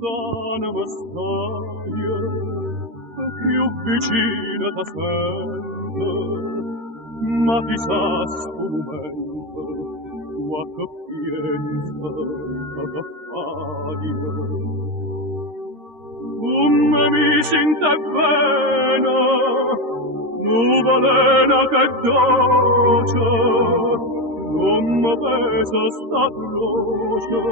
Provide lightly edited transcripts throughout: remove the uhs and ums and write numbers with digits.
lontana ma staglia, più vicina ta sento, ma chissà sto momento, tua capienza t'affaia. Come mi sente bene, nuvolena che dolce, come pesa sta croce,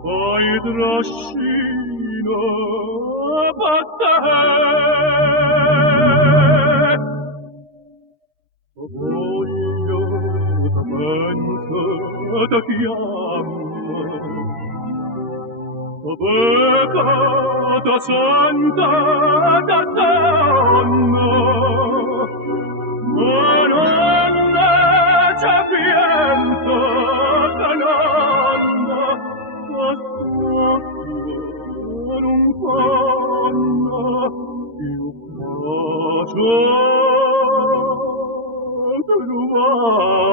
fai trascino per te. Voglio, te penso, te chiamo, peccata santa da donna, ma non sapienza da nonna, a soffio non fanno più pace trovare.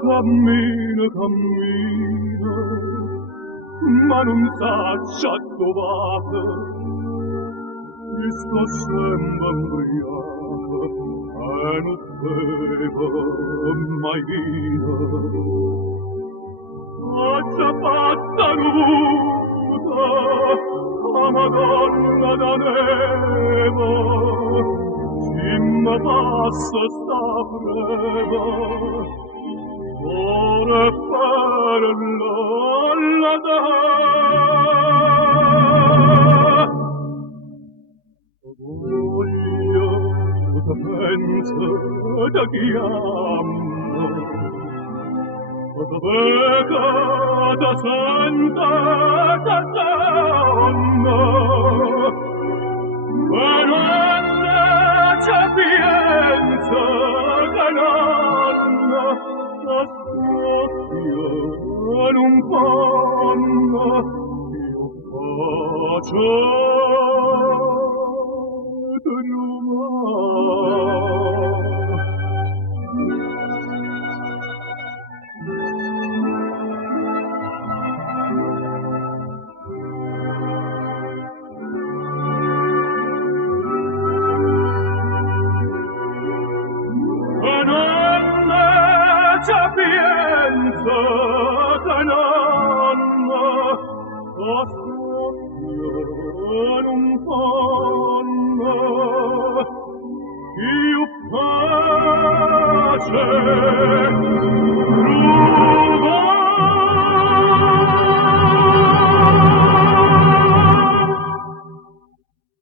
Cammina, cammina, ma non saccia dov'è, io sto sempre imbriaca e non bevo mai vino. Faccia fatta nuda, a Madonna da neva, si mi passa sta freva, ora per la da. Voglio, te penso, te chiamo, te peccata santa te donna, ma non sapienza che nonna, io non fanno più pace sapienza che nonna, a soffio non fanno più pace.